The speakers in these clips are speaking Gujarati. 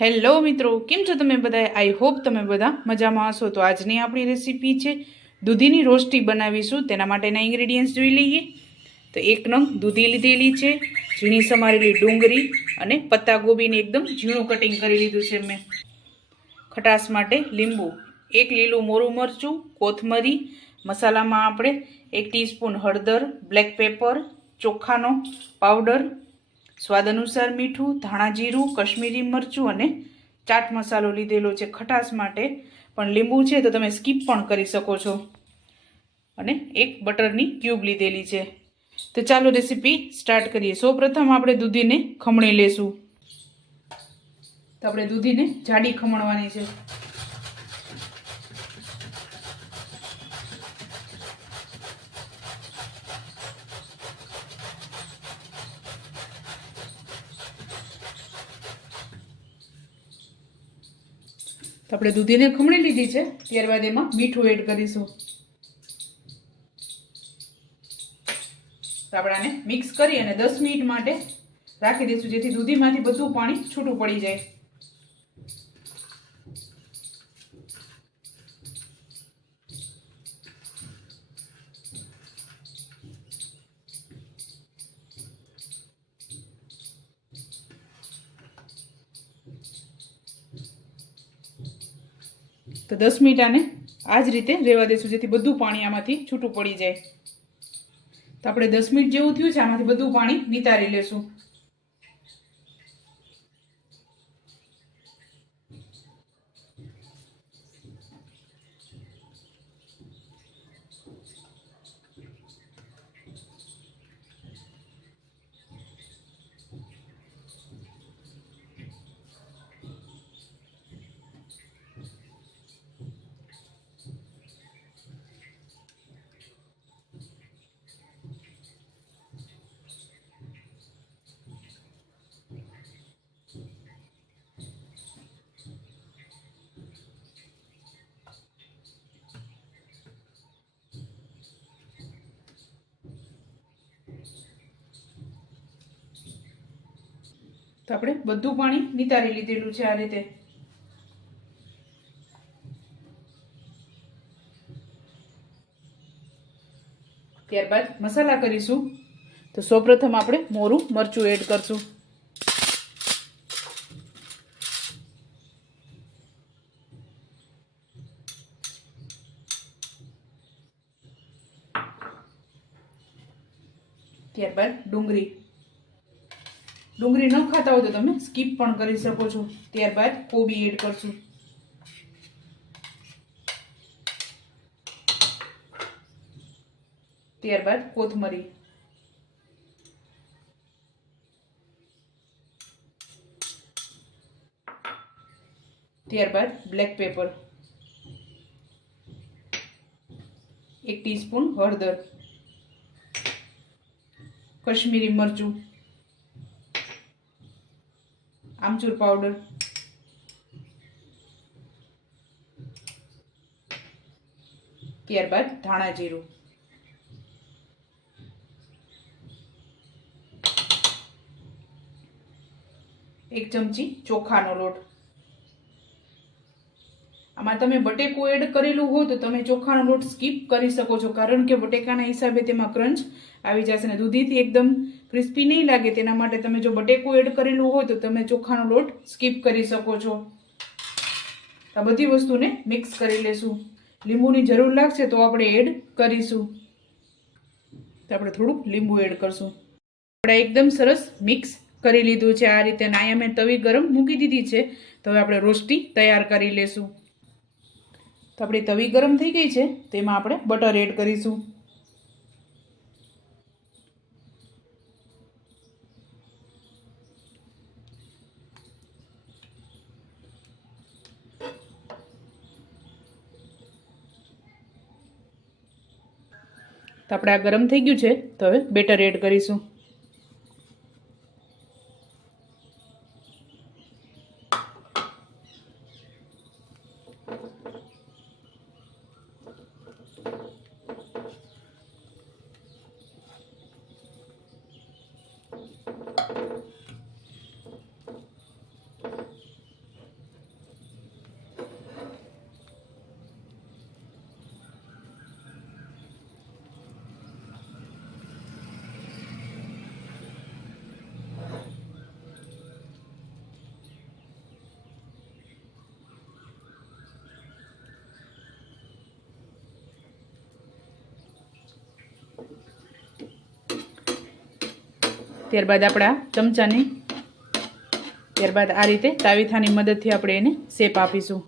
હેલો મિત્રો, કેમ છો તમે બધા? આઈ હોપ તમે બધા મજામાં હશો. તો આજની આપણી રેસીપી છે દૂધીની રોસ્ટી બનાવીશું. તેના માટેના ઇન્ગ્રેડિયન્ટ્સ જોઈ લઈએ. તો 1 નંગ દૂધી લીધેલી છે, ઝીણી સમારેલી ડુંગળી અને પત્તા ગોબીને એકદમ ઝીણું કટિંગ કરી લીધું છે મેં. ખટાશ માટે લીંબુ, 1 લીલું મોરું મરચું, કોથમરી. મસાલામાં આપણે 1 ટીસ્પૂન હળદર, બ્લેક પેપર, ચોખાનો પાવડર, સ્વાદ અનુસાર મીઠું, ધાણા જીરું, કશ્મીરી મરચું અને ચાટ મસાલો લીધેલો છે. ખટાશ માટે પણ લીંબુ છે તો તમે સ્કીપ પણ કરી શકો છો. અને 1 બટરની ક્યુબ લીધેલી છે. તો ચાલો રેસીપી સ્ટાર્ટ કરીએ. સૌપ્રથમ આપણે દૂધીને ખમણી લેશું. તો આપણે દૂધીને જાડી ખમણવાની છે. તો આપણે દૂધીને ખમણી લીધી છે. ત્યારબાદ એમાં મીઠું એડ કરીશું. તો આપણે આને મિક્સ કરી અને 10 મિનિટ માટે રાખી દઈશું, જેથી દૂધીમાંથી બધું પાણી છૂટું પડી જાય. તો 10 મિનિટ આને આ જ રીતે રહેવા દઈશું, જેથી બધું પાણી આમાંથી છૂટું પડી જાય. તો આપણે 10 મિનિટ જેવું થયું છે, આમાંથી બધું પાણી નિતારી લેશું. તો આપણે બધું પાણી નિતારી લીધેલું છે આ રીતે. ત્યારબાદ મસાલા કરીશું. તો સૌપ્રથમ આપણે મોરું મરચું એડ કરશું. ત્યારબાદ ડુંગળી ન ખાતા હોય તો તમે સ્કીપ પણ કરી શકો છો. ત્યારબાદ કોબી એડ કરશું. ત્યારબાદ કોથમરી, ત્યારબાદ બ્લેક પેપર, 1 ટીસ્પૂન હળદર, કશ્મીરી મરચું, આમચૂર પાવડર, ત્યારબાદ ધાણા જીરું, એક ચમચી ચોખાનો લોટ. આમાં તમે બટેકું એડ કરેલું હોય તો તમે ચોખાનો લોટ સ્કીપ કરી શકો છો, કારણ કે બટેકાના હિસાબે તેમાં ક્રંચ આવી જશે અને દૂધીથી એકદમ ક્રિસ્પી નહીં લાગે. તેના માટે તમે જો બટેકું એડ કરેલું હોય તો તમે ચોખાનો લોટ સ્કીપ કરી શકો છો. આ બધી વસ્તુને મિક્સ કરી લેશું. લીંબુની જરૂર લાગશે તો આપણે એડ કરીશું. તો આપણે થોડુંક લીંબુ એડ કરશું. આપણે એકદમ સરસ મિક્સ કરી લીધું છે આ રીતે. અહીંયા મેં તવી ગરમ મૂકી દીધી છે. તો હવે આપણે રોસ્ટી તૈયાર કરી લેશું. તો આપણી તવી ગરમ થઈ ગઈ છે, તેમાં આપણે બટર એડ કરીશું. તો આપણે આ ગરમ થઈ ગયું છે, તો હવે બેટર એડ કરીશું. ત્યારબાદ આપણા ચમચાને ત્યારબાદ આ રીતે તાવીથાની મદદથી આપણે એને શેપ આપીશું.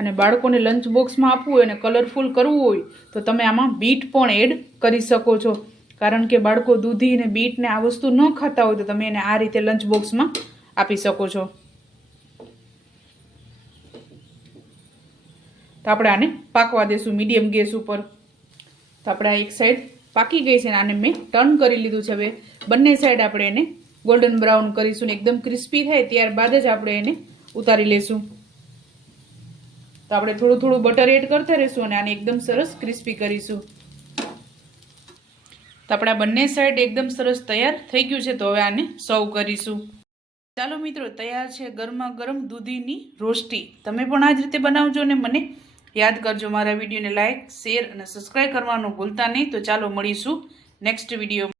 અને બાળકોને લંચ બોક્સમાં આપવું હોય અને કલરફુલ કરવું હોય તો તમે આમાં બીટ પણ એડ કરી શકો છો. કારણ કે બાળકો દૂધી અને બીટ ને આ વસ્તુ ન ખાતા હોય તો તમે એને આ રીતે લંચ બોક્સમાં આપી શકો છો. તો આપણે આને પાકવા દેશું મીડિયમ ગેસ ઉપર. તો આપણે એક સાઈડ પાકી ગઈ છે અને આને મેં ટર્ન કરી લીધું છે. હવે બંને સાઈડ આપણે એને ગોલ્ડન બ્રાઉન કરીશું ને એકદમ ક્રિસ્પી થાય ત્યારબાદ જ આપણે એને ઉતારી લેશું. તો આપણે થોડું થોડું બટર એડ કરતા રહીશું અને આને એકદમ સરસ ક્રિસ્પી કરીશું. તો આપણા બંને સાઈડ એકદમ સરસ તૈયાર થઈ ગયું છે. તો હવે આને સર્વ કરીશું. ચાલો મિત્રો, તૈયાર છે ગરમા ગરમ દૂધીની રોસ્ટી. તમે પણ આ જ રીતે બનાવજો અને મને યાદ કરજો. મારા વિડીયોને લાઇક, શેર અને સબસ્ક્રાઈબ કરવાનું ભૂલતા નહીં. તો ચાલો મળીશું નેક્સ્ટ વિડીયો.